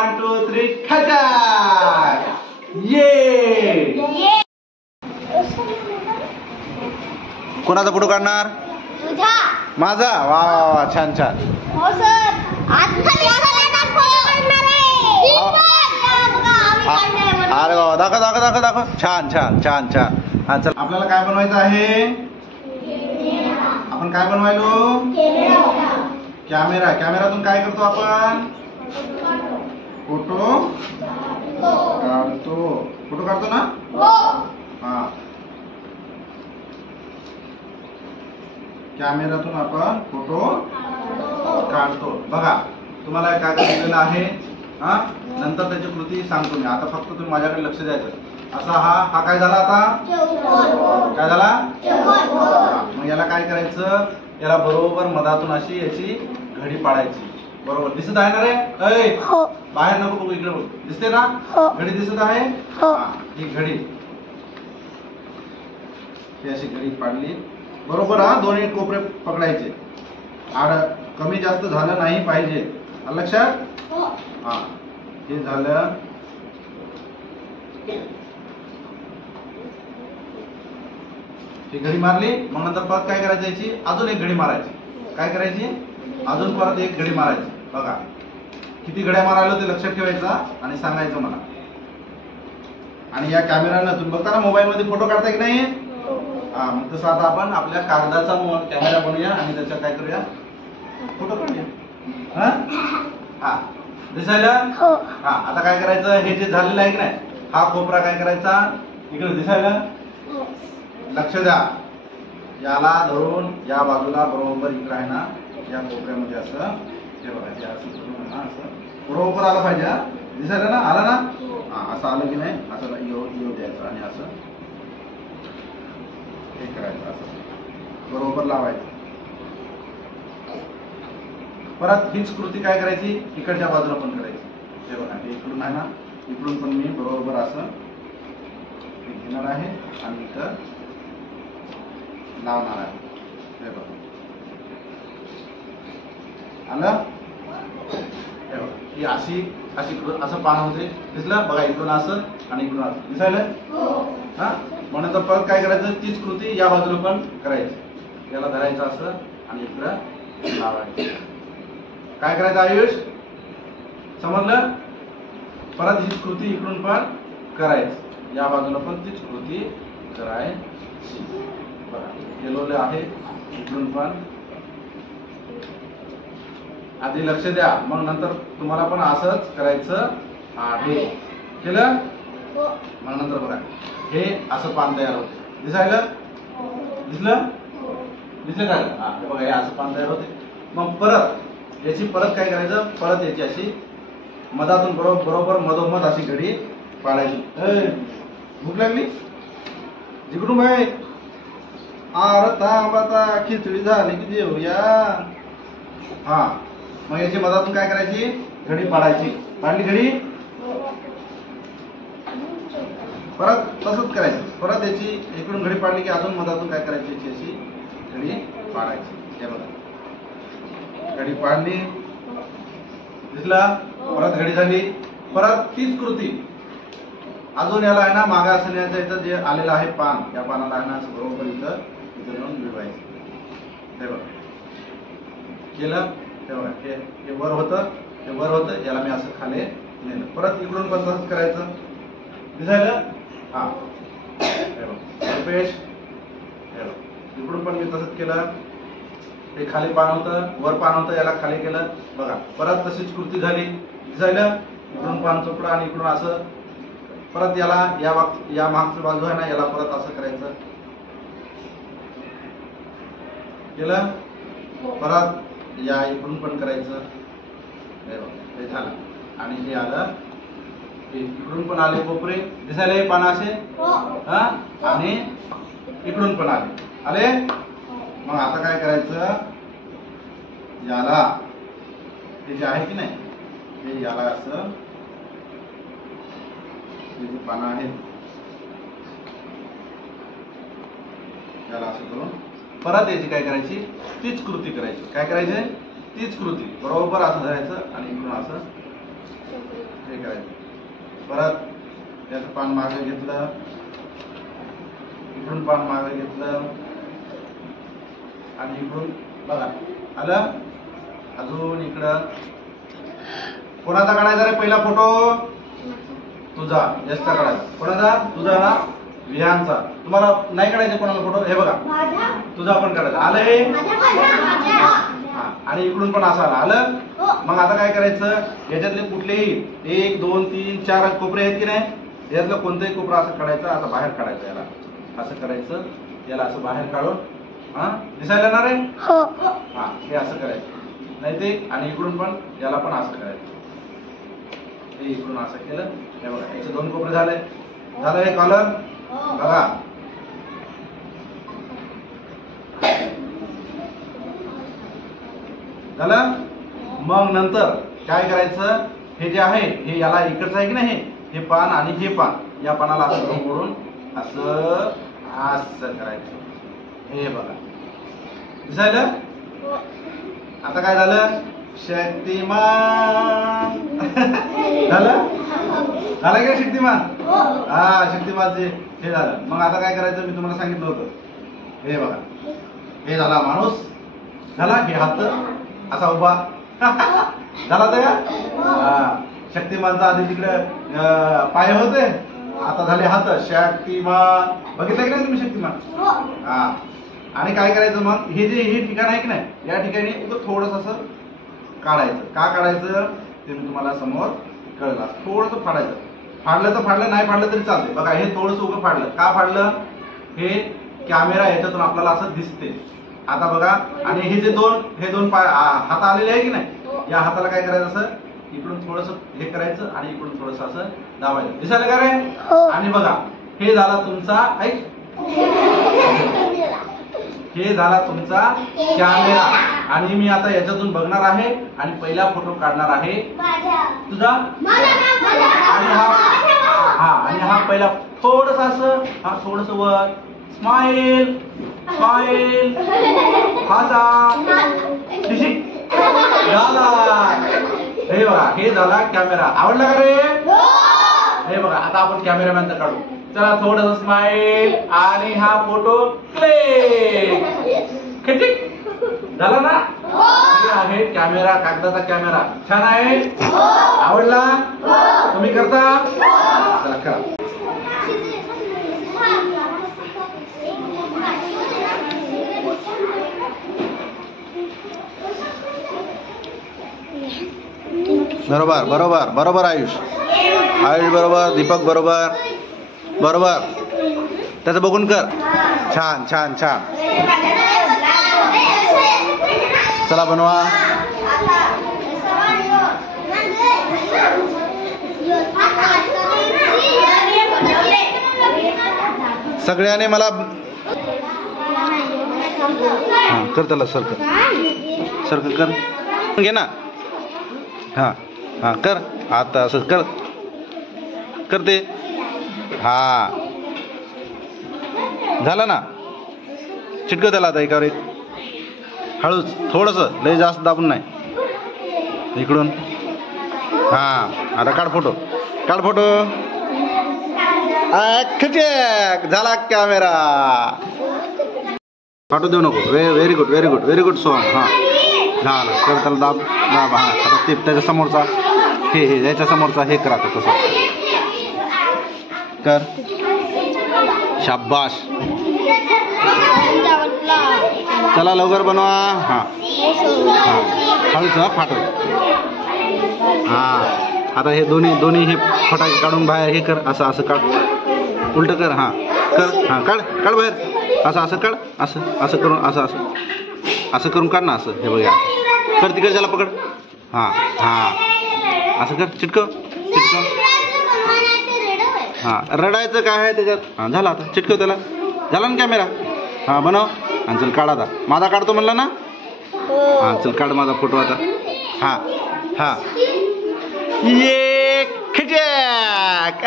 1 2 3 खटाक ये कोणाचा फोटो काढणार? तुझा. माझा? वा वा छान छान. हो सर. आता अरे वा दाखव दाखव दाखव दाखव छान छान छान छान. हा चल आपल्याला काय बनवायचं आहे? आपण काय बनवायलो? कॅमेरा. कॅमेरातून काय करतो आपण? फोटो काढतो. फोटो काढतो ना? हा. कॅमेरातून आपण फोटो काढतो. बघा तुम्हाला काय दिलेलं आहे हा. नंतर त्याची कृती सांगतो मी. आता फक्त तुम्ही माझ्याकडे लक्ष द्यायचं. असा हा काय झाला आता? काय झाला? मग याला काय करायचं? याला बरोबर मधातून अशी याची घडी पाडायची. बरोबर दिसत आहे ना रे? बाहेर नको बघू, इकडे बघ. दिसते ना? घडी दिसत आहे? ही घडी ही अशी घडी पाडली बरोबर. हा दोन्ही कोपरे पकडायचे. आड कमी जास्त झालं नाही पाहिजे. लक्षात? हा हे झालं. ही घडी मारली. मग नंतर परत काय करायचं? याची अजून एक घडी मारायची. काय करायची? अजून परत एक घडी मारायची. बघा किती घड्या मारायला ते लक्षात ठेवायचा आणि सांगायचं मला. आणि या कॅमेरानं तुम्ही बघता ना मोबाईल मध्ये फोटो काढता की नाही? हा मग तसं आता आपण आपल्या कागदाचा कॅमेरा बनवूया आणि त्याच्या काय करूया? फोटो काढूया. हा दिसायला? हा आता काय करायचं? हे जे झालेलं आहे की नाही हा कोपरा काय करायचा? इकडे दिसायला? लक्ष द्या. याला धरून या बाजूला बरोबर इकडे आहे ना या कोपऱ्यामध्ये असं हे बघा हे असं करून ना असं बरोबर आलं पाहिजे. दिसायला ना? आला ना? हा असं आलं की नाही असं येऊ द्यायचं आणि असं हे करायचं. असं बरोबर लावायचं. परत हीच कृती काय करायची? इकडच्या बाजूला पण करायची. हे बघा हे इकडून आहे ना इकडून पण मी बरोबर असं घेणार आहे आणि इथं लावणार आहे. हे बघा आलं? हे बघा ही अशी अशी असं पान होते. दिसलं? बघा इकडून असं आणि इकडून असं दिसायलं? हा मग नंतर परत काय करायचं? तीच कृती या बाजूला पण करायची. याला धरायचं असं आणि इकडं लावायचं. काय करायचं आयुष? समजलं? परत हीच कृती इकडून पण करायची. या बाजूला पण तीच कृती करायची. बघा गेलेलं आहे इकडून पण. आधी लक्ष द्या मग नंतर तुम्हाला पण असंच करायचं आहे. केलं? मग नंतर बघा हे असं पान तयार होते. दिसायला? दिसलं? दिसलं काय? हा बघा हे असं पान तयार होते. मग परत याची परत काय करायचं? परत याची अशी मधातून बरोबर मधोमध अशी घडी पाडायची. भूक लागली? जिकडून बाय अरे थांब आता खिचडी झाली की जेवूया. हा मग याची मधातून काय करायची? घडी पाडायची. पाडली घडी? परत तसंच करायचं. परत याची इकडून घडी पाडली की अजून मधातून काय करायची? याची अशी घडी पाडायची. हे बघा घडी पाडली. दिसला? परत घडी झाली. परत तीच कृती अजून याला आहे ना मागा असं न्यायचं. इथं जे आलेलं आहे पान या पानाला आहे ना असं बरोबर इथं येऊन मिळवायचं. हे बघा केलं? हे बघा हे वर होतं. हे वर होतं याला मी असं खाली नेलं. परत इकडून पण तसंच करायचं. दिसायलं? हा हे बघा रुपेश हे बघा इकडून पण मी तसंच केलं. हे खाली पान होतं वर पान होतं याला खाली केलं. बघा परत तशीच कृती झाली. दिसायलं? इकडून पान चोपडं आणि इकडून असं परत याला या मागची बाजू आहे ना याला परत असं करायचं. केलं? परत या इकडून पण करायचं. हे बघा हे झालं. आणि हे आलं इकडून पण आले कोपरे. दिसायला हे पान असे हा आणि इकडून पण आले. मग आता काय करायचं? याला हे जे आहे की नाही हे याला असं जे पानं आहेत याला असं करून परत याची काय करायची? तीच कृती करायची. काय करायची? तीच कृती बरोबर असं धरायचं आणि इकडून असं हे करायचं. परत त्याचं पान मागे घेतलं, इकडून पान मागे घेतलं आणि इकडून बघा आलं. अजून इकडं कोणाचा काढायचा रे पहिला फोटो? तुझा, यशचा काढायचा. कोणाचा? तुझा ना, विहानचा. तुम्हाला नाही काढायचे कोणाला फोटो? हे बघा तुझा पण काढायचा. आलं हे? हा, आणि इकडून पण असं आलं. मग आता काय करायचं, याच्यातले कुठलेही 1 2 3 4 कोपरे आहेत की नाही, यातलं कोणतंही कोपरा असं काढायचं, असं बाहेर काढायचं. याला असं करायचं, याला असं बाहेर काढून हा दिसायला ना रे. हा, हे असं करायचं. नाही ते आणि इकडून पण याला पण असं करायचं. हे इकडून असं केलं. हे बघा याचे 2 कोपरे झाले. झालं हे कॉलर बघा. झालं. मग नंतर काय करायचं, हे जे आहे हे याला इकडचं आहे की नाही, हे पान आणि हे पान, या पानाला असं मोडून असं असं करायचं. हे बघा दिसायला. आता काय झालं, शक्तिमान झालं. झालं का शक्तिमान? हा, शक्तिमानचे हे झालं. मग आता काय करायचं, मी तुम्हाला सांगितलं होतं. हे बघा, हे झाला माणूस झाला. हे हात असा उभा झाला तर का. शक्तिमानचा आधी तिकडे पाय होते, आता झाले हात. शक्तिमान बघितलं की नाही तुम्ही शक्तिमान? हा. आणि काय करायचं मग, हे जे हे ठिकाण आहे की नाही, या ठिकाणी थोडस असं काढायचं. का काढायचं ते मी तुम्हाला समोर कळलं. थोडस फाडायचं. फाडलं तर फाडलं, नाही फाडलं तरी चालते. बघा हे थोडस उभं फाडलं. का फाडलं, हे कॅमेरा याच्यातून आपल्याला असं दिसते. आता बघा, आणि हे जे हे दोन पाय हात आलेले आहे की नाही, या हाताला काय करायचं, असं इकडून थोडस हे करायचं आणि इकडून थोडस असं दाबायचं. दिसायला का रे? आणि बघा हे झाला तुमचा, ऐक, हे झाला तुमचा कॅमेरा. आणि मी आता याच्यातून बघणार आहे आणि पहिला फोटो काढणार आहे तुझा. आणि हा पहिला थोडस असं, हा थोडस वर, स्माइल स्माइल, हसा, झाला. हे बघा हे झाला कॅमेरा. आवडला का रे? हे बघा आता आपण कॅमेरामॅन तर काढू. चला थोडस स्माइल आणि हा फोटो क्लिक. झाला ना? हे आहे कॅमेरा, कागदाचा कॅमेरा. छान आहे? आवडला? तुम्ही करता? चला करा. बरोबर बरोबर बरोबर. आयुष बरोबर, दीपक बरोबर बरोबर. त्याचं बघून कर. छान छान छान. चला बनवा. सगळ्याने मला कर, त्याला सर्कल कर, घे ना. हा हा कर. आता असं कर, करते. हा झालं ना. चिटकव त्याला आता एकावर एक. हळूच, थोडस, लय जास्त दाबून नाही. इकडून. हा आता काढ फोटो, काढ फोटो. झाला कॅमेरा. फाटू देऊ नको. Very good very good very good Soham. हा झालं. कर त्याला दाब दाब. हा आता ते त्याच्या समोरचा हे याच्या समोरचा हे करा तसं कर. शाबाश. चला लवकर बनवा. हा हा हळूच, हा फाटल. हा आता हे दोन्ही हे फटाके काढून बाहेर हे कर. असं असं काढ, उलट कर. हा कर. हा काढ काढ बाहेर. असं काढ. असं करून असं करून काढ ना. असं हे बघा. कर तिकडे, त्याला पकड. हा हा असं कर. चिटकव. हा रडायचं काय आहे त्याच्यात. हा झालं. आता चिटकव त्याला. झाला ना कॅमेरा. हा बनव. आणि चल काढ आता. माझा काढतो म्हणला ना. हा चल काढ माझा फोटो आता. हा हा ये खिचक.